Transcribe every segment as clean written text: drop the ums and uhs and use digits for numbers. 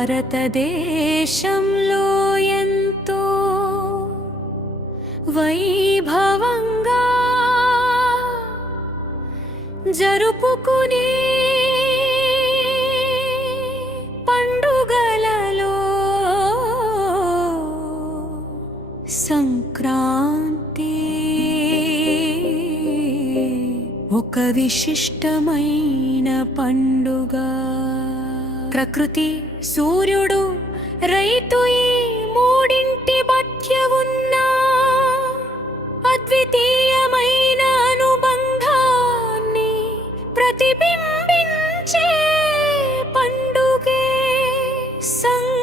భారతదేశంలో ఎంతో వైభవంగా జరుపుకునే పండుగలలో సంక్రాంతి ఒక విశిష్టమైన పండుగ. ప్రకృతి, సూర్యుడు, రైతు ఈ మూడింటి మధ్య ఉన్న అద్వితీయమైన అనుబంధాన్ని ప్రతిబింబించే పండుగే సంక్రాంతి.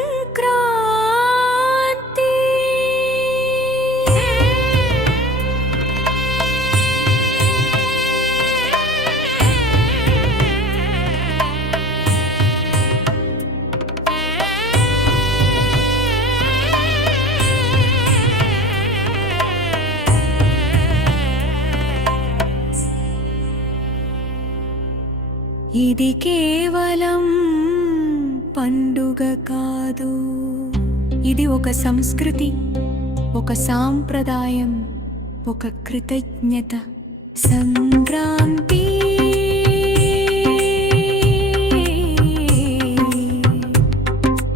ఇది కేవలం పండుగ కాదు, ఇది ఒక సంస్కృతి, ఒక సాంప్రదాయం, ఒక కృతజ్ఞత. సంక్రాంతి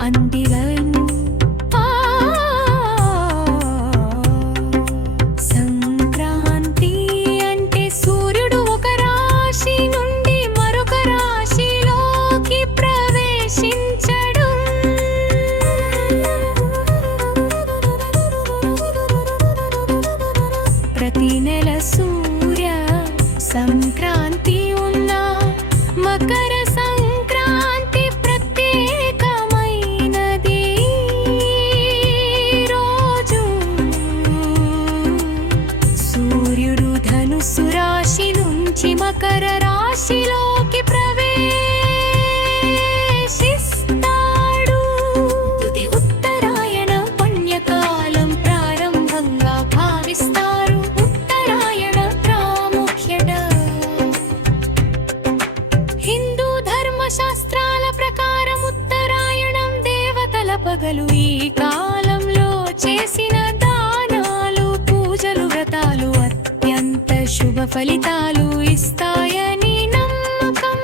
అందివను సంక్రాంతి అంటే సూర్యుడు ఒక రాశి నుండి మరొక రాశిలోకి ప్రవేశించడం. ప్రతి నెల సూర్య సంక్రాంతి ఉన్న మకర సంక్రాంతి ప్రత్యేకమైనది. రోజు సూర్యుడు ధనుస్సు రాశి నుంచి మకర రాశిలోకి ప్రవేశిస్తాడు. ఇది ఉత్తరాయణ పుణ్యకాలం ప్రారంభంగా భావిస్తారు. ఉత్తరాయణ ప్రాముఖ్యత హిందూ ధర్మశాస్త్రాల ప్రకారం ఉత్తరాయణం దేవతల పగలు. ఈ కాలంలో చేసిన దానాలు, పూజలు, వ్రతాలు అత్యంత శుభ ఫలితాలు ఇస్తాయని నమ్మకం.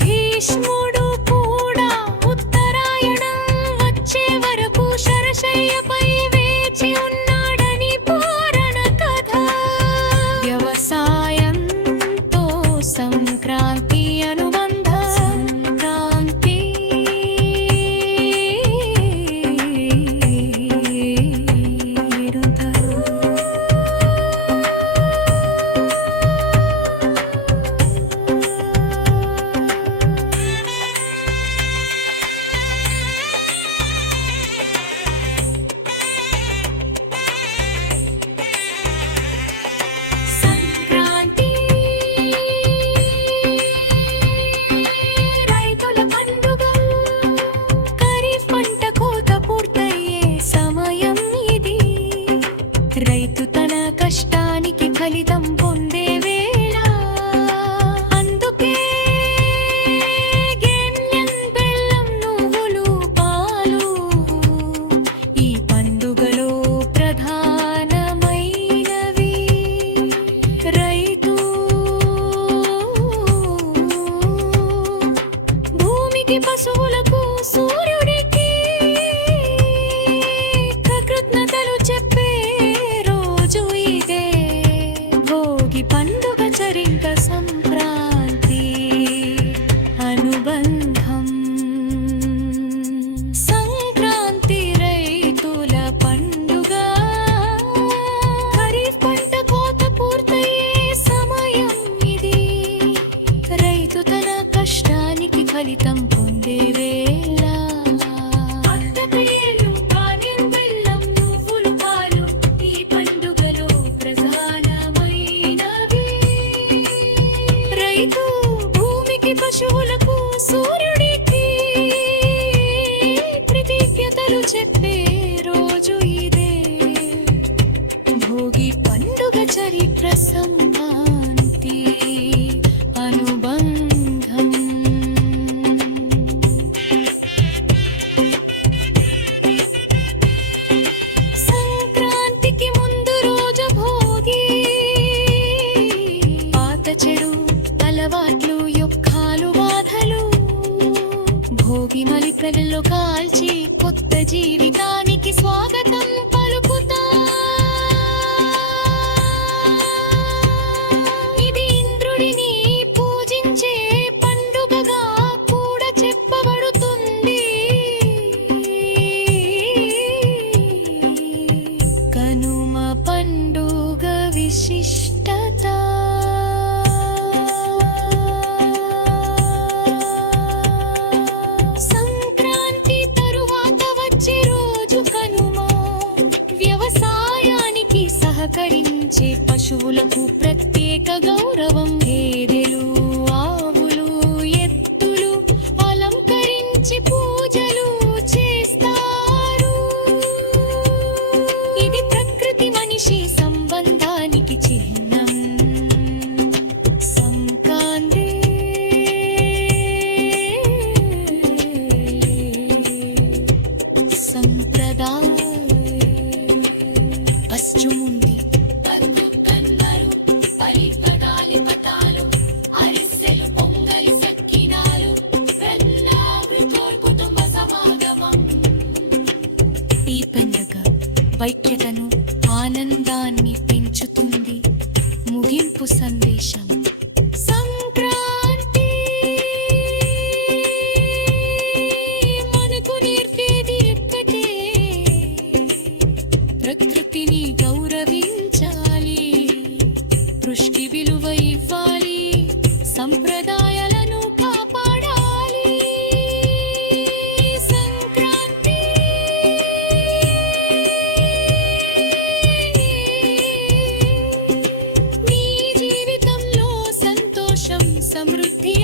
భీష్ముడు కూడా ఉత్తరాయణం వచ్చే వరకు శరశయ్యపై వేచి ఉన్నాడని పురాణ కథ. వ్యవసాయంతో సంక్రాంతి అనుబంధం. సంక్రాంతి సంక్రాంతి రైతుల పండుగ. ఖరీఫ్ పంట కోత పూర్తయ్యే సమయం ఇది. రైతు తన కష్టానికి ఫలితం పొందే వేళ. అందుకే గిన్నెం, బెల్లం, నువ్వులు, పాలు ఈ పండుగలో ప్రధానమైనవి. రైతు భూమికి, పశువులకు, సూర్యుడికి కృతజ్ఞతలు చెప్పే రోజు ఇదే. భోగి పండుగ చరింక సంక్రాంతి అనుబంధం. సంక్రాంతి రైతుల పండుగ. ఖరీఫ్ పంట కోత పూర్తయ్యే సమయం ఇది. రైతు తన కష్టానికి ఫలితం పొందే వేళ. అంత్యక్రియలు, ధాన్యం, బెల్లం, నువ్వులు, పాలు ఈ పండుగలో ప్రధానమైనవి. రైతు భూమికి, పశువులకు, సూర్యుడికి కృతజ్ఞతలు చెప్పే రోజు ఇదే. భోగి పండుగ చరిత్ర సంక్రాంతి అనుబంధం. జీవితానికి స్వాగతం పలుకుతా. ఇది ఇంద్రుడిని పూజించే పండుగగా కూడా చెప్పబడుతుంది. కనుమ పండుగ విశిష్టత. సంక్రాంతి తరువాత వచ్చే రోజు కనుమ. వ్యవసాయానికి సహకరించే పశువులకు ప్రత్యేక గౌరవం. గేదెలు, ఆవులు, ఎద్దులు అలంకరించి పూజలు చేస్తారు. ఇది ప్రకృతి మనిషి సంబంధానికి చిహ్నం. సంక్రాంతి సంప్రదాయ పశ్చిముంది కన్నారు పరిపడాలి పటాలు అరిసెలు పొంగలి సక్కినాలు వెన్నాగ్రితోర్ కుటుంబ సమాగమం. ఈ పండుగ వైఖ్యతను ఆనందాన్ని పెంచుతుంది. ముగింపు సందేశం. సంక్రాంతి మనకు నేర్పేది ఒక్కటే. ప్రకృతిని గౌరవించాలి, సృష్టి విలువ ఇవ్వాలి, సంప్రదాయాలను కాపాడాలి. సంక్రాంతి నీ జీవితంలో సంతోషం, సమృద్ధి